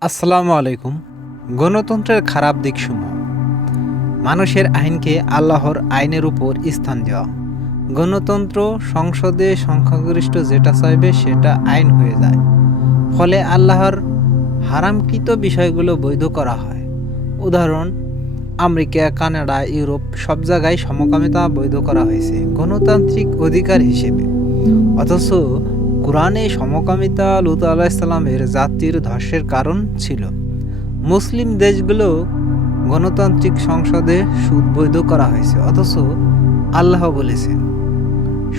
আসসালামু আলাইকুম। গণতন্ত্রের খারাপ দিকসমূহ। মানুষের আইনকে আল্লাহর আইনের উপর স্থান দেওয়া। গণতন্ত্র সংসদে সংখ্যাগরিষ্ঠ যেটা চাইবে সেটা আইন হয়ে যায়। ফলে আল্লাহর হারামকৃত বিষয়গুলো বৈধ করা হয়। উদাহরণ, আমেরিকা, কানাডা, ইউরোপ সব জায়গায় সমকামিতা বৈধ করা হয়েছে গণতান্ত্রিক অধিকার হিসেবে। অথচ কোরআনে সমকামিতা লুত আলাহিসাল্লামের জাতির ধর্ষের কারণ ছিল। মুসলিম দেশগুলো গণতান্ত্রিক সংসদে সুদ বৈধ করা হয়েছে, অথচ আল্লাহ বলেছেন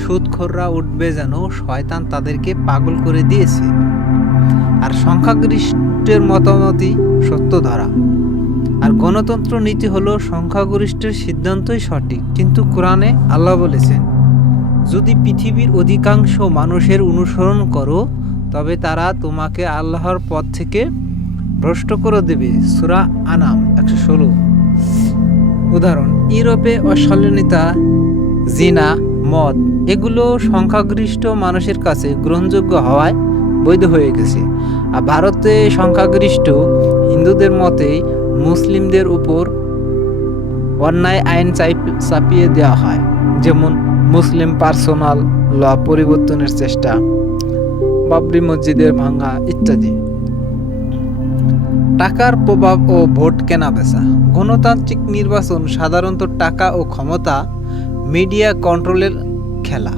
সুদখোররা উঠবে যেন শয়তান তাদেরকে পাগল করে দিয়েছে। আর সংখ্যাগরিষ্ঠের মতামতই সত্য ধরা আর গণতন্ত্র নীতি হলো সংখ্যাগরিষ্ঠের সিদ্ধান্তই সঠিক, কিন্তু কোরআনে আল্লাহ বলেছেন যদি পৃথিবীর অধিকাংশ মানুষের অনুসরণ করো, তবে তারা তোমাকে আল্লাহর পথ থেকে ভ্রষ্ট করে দেবে। সুরা আনাম একশো ষোলো। উদাহরণ, ইউরোপে অশালীনতা, জিনা, মদ, এগুলো সংখ্যাগরিষ্ঠ মানুষের কাছে গ্রহণযোগ্য হওয়ায় বৈধ হয়ে গেছে। আর ভারতে সংখ্যাগরিষ্ঠ হিন্দুদের মতেই মুসলিমদের উপর অন্যায় আইন চাপিয়ে দেওয়া হয়। যেমন মুসলিম পার্সোনাল ল পরিবর্তনের চেষ্টা, বাবরি মসজিদের ভাঙা ইত্যাদি। টাকার প্রভাব ও ভোট কেনা বেচা। গণতান্ত্রিক নির্বাচন সাধারণত টাকা ও ক্ষমতা মিডিয়া কন্ট্রোলের খেলা।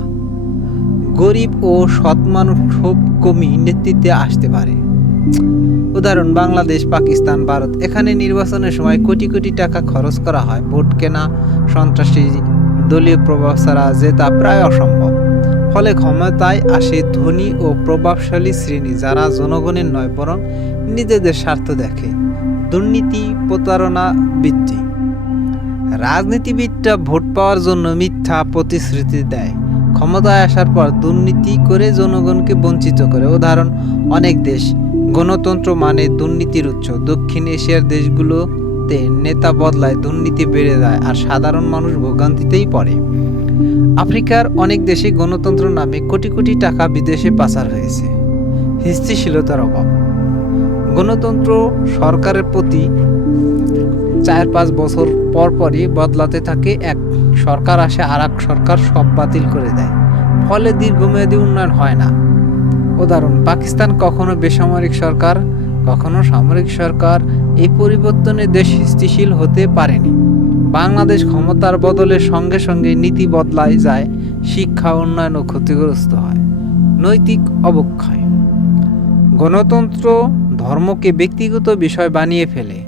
গরিব ও সৎ মানুষ খুব কমই নেতৃত্বে আসতে পারে। উদাহরণ, বাংলাদেশ, পাকিস্তান, ভারত। এখানে নির্বাচনের সময় কোটি কোটি টাকা খরচ করা হয়। ভোট কেনা, সন্ত্রাসী দলীয় প্রভাব ছাড়া জেতা প্রায় অসম্ভব। ফলে ক্ষমতায় আসে ধনী ও প্রভাবশালী শ্রেণি যারা জনগণের নয়, বরং নিজেদের স্বার্থ দেখে। দুর্নীতি, প্রতারণা, বৃদ্ধি। রাজনীতিবিদরা ভোট পাওয়ার জন্য মিথ্যা প্রতিশ্রুতি দেয়। ক্ষমতায় আসার পর দুর্নীতি করে জনগণকে বঞ্চিত করে। উদাহরণ, অনেক দেশ গণতন্ত্র মানে দুর্নীতির উৎস। দক্ষিণ এশিয়ার দেশগুলোতে নেতা বদলায়, দুর্নীতি বেড়ে যায় আর সাধারণ মানুষ ভোগান্তিতেই পড়ে। আফ্রিকার অনেক দেশে গণতন্ত্র নামে কোটি কোটি টাকা বিদেশে পাচার হয়েছে। স্থিতিশীলতার অভাব। গণতন্ত্র সরকারের প্রতি চার পাঁচ বছর পর পরই বদলাতে থাকে এক সরকার আসে আর এক সরকার সব বাতিল করে দেয়। ফলে দীর্ঘমেয়াদী উন্নয়ন হয় না। উদাহরণ, পাকিস্তান কখনো বেসামরিক সরকার, কখনো সামরিক সরকার এই পরিবর্তনে দেশ স্থিতিশীল হতে পারেনি। বাংলাদেশ ক্ষমতার বদলের সঙ্গে সঙ্গে নীতি বদলায় যায়, শিক্ষা উন্নয়ন ও ক্ষতিগ্রস্ত হয়। নৈতিক অবক্ষয়। গণতন্ত্র ধর্মকে ব্যক্তিগত বিষয় বানিয়ে ফেলে,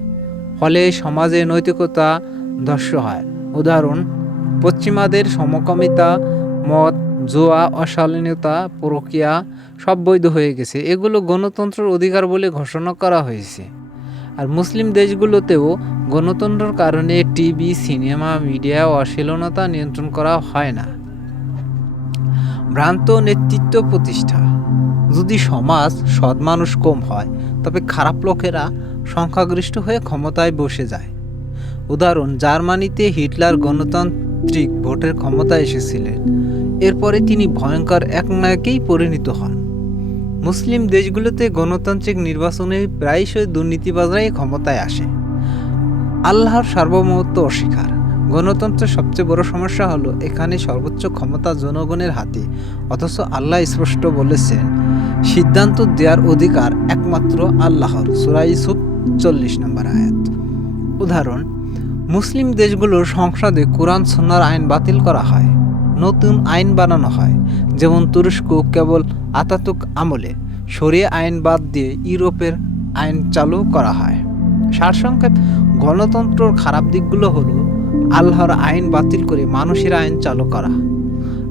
ফলে সমাজে নৈতিকতা ধ্বংস হয়। উদাহরণ, পশ্চিমাদের সমকামিতা, মত, জোয়া, অশালীনতা, প্রক্রিয়া সব বৈধ হয়ে গেছে। এগুলো গণতন্ত্রের অধিকার বলে ঘোষণা করা হয়েছে। আর মুসলিম দেশগুলোতেও গণতন্ত্রের কারণে টিভি, সিনেমা, মিডিয়া অশ্লীলতা নিয়ন্ত্রণ করা হয় না। ভ্রান্ত নেতৃত্ব প্রতিষ্ঠা। যদি সমাজ সৎ মানুষ কম হয়, তবে খারাপ লোকেরা সংখ্যাগরিষ্ঠ হয়ে ক্ষমতায় বসে যায়। উদাহরণ, জার্মানিতে হিটলার গণতান্ত্রিক ভোটের ক্ষমতায় এসেছিলেন। এরপরে তিনি ভয়ঙ্কর একনায়কেই পরিণত হন। মুসলিম দেশগুলোতে গণতান্ত্রিক নির্বাচনে প্রায়শই দুর্নীতিবাজরাই ক্ষমতায় আসে। আল্লাহর সার্বভৌমত্ব অস্বীকার। গণতন্ত্রের সবচেয়ে বড় সমস্যা হলো, এখানে সর্বোচ্চ ক্ষমতা জনগণের হাতে। অথচ আল্লাহ স্পষ্ট বলেছেন, সিদ্ধান্ত দেওয়ার অধিকার একমাত্র আল্লাহর, সুরা ইসুফ চল্লিশ নম্বর আয়াত। উদাহরণ, মুসলিম দেশগুলোর সংসদে কোরআন সন্ন্যার আইন বাতিল করা হয়। নতুন আইন বানানো হয়। যেমন তুরস্ক কেবল আতাতুক আমলে সরিয়ে আইন বাদ দিয়ে ইউরোপের আইন চালু করা হয়। সারসংক্ষেপ, গণতন্ত্রর খারাপ দিকগুলো হলো আল্লাহর আইন বাতিল করে মানুষের আইন চালু করা।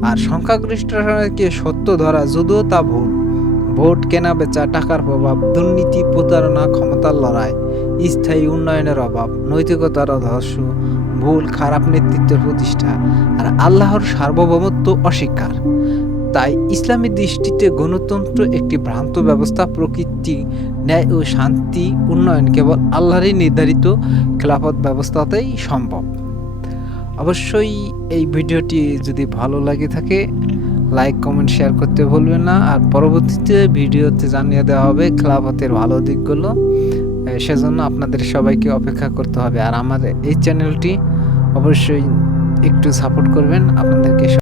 আর সংখ্যাগরিষ্ঠকে সত্য ধরা যদিও তা ভুল। ভোট, কেনা বেচা, টাকার প্রভাব দুর্নীতি প্রতারণা, ক্ষমতার লড়াই, স্থায়ী উন্নয়নের অভাব, নৈতিকতার অধর্ষ ভুল, খারাপ নেতৃত্বের প্রতিষ্ঠা আর আল্লাহর সার্বভৌমত্ব অস্বীকার। তাই ইসলামী দৃষ্টিতে গণতন্ত্র একটি ভ্রান্ত ব্যবস্থা, প্রকৃতি, ন্যায় ও শান্তি উন্নয়ন কেবল আল্লাহরই নির্ধারিত খেলাফত ব্যবস্থাতেই সম্ভব। অবশ্যই এই ভিডিওটি যদি ভালো লাগে থাকে লাইক কমেন্ট শেয়ার করতে ভুলবেন না। আর পরবর্তীতে ভিডিওতে জানিয়ে দেওয়া হবে খেলাফতের ভালো দিকগুলো। সেজন্য আপনাদের সবাইকে অপেক্ষা করতে হবে। আর আমার এই চ্যানেলটি অবশ্যই একটু সাপোর্ট করবেন। আপনাদেরকে